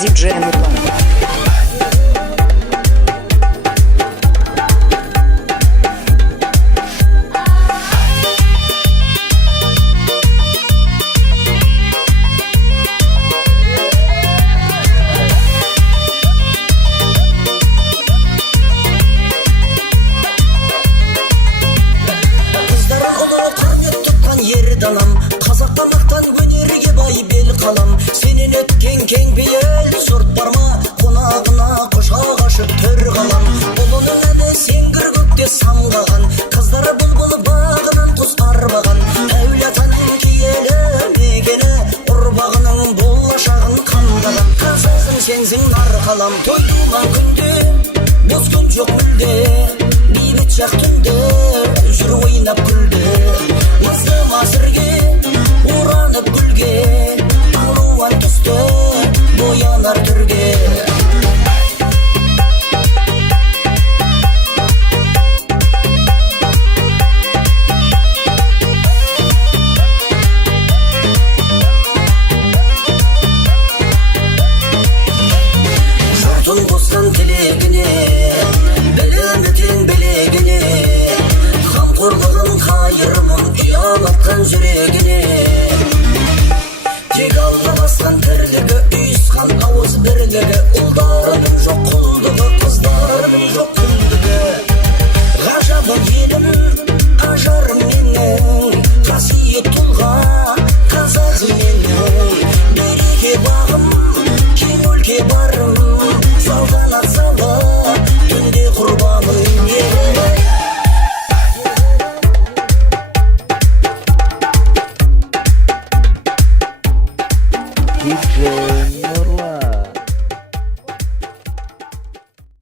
диджей Нурлан. Қазақтан ақтан өнерге бай бел қалам. Сенен өткен кең пейіл сұрт барма, қонағына құшақ ашып төр қалам. Ұлының әді сеңгір көкте самғаған, қыздары бұлбұл бағынан құс арбаған. Әулиатаның киелі мекені, ұрпағының болашағын қамдаған. Қазағым сенсің нар қалам, той туған күнде бос күн жоқ мүлде. Бейбіт шақ түнде жүр ойнап күлді. Мысым асырге уранып гүлге, алуан түсті боянар түрге. Жұртың қосқан тілегіне, білімі тең білегіне, қамқорлығын қайырымын ұялатқан жүрегіне. Тек алға басқан тірлігі, үйісқан ауыз бірлігі, ұлдарының жоқ құлдығы, қыздарының жоқ күндігі. Ғажабы елім, ажарым менің, қасиет тұлға қазағым менің. Береке бағым, кең өлке барым, салтанат салы түнде құрбаным елім. диджей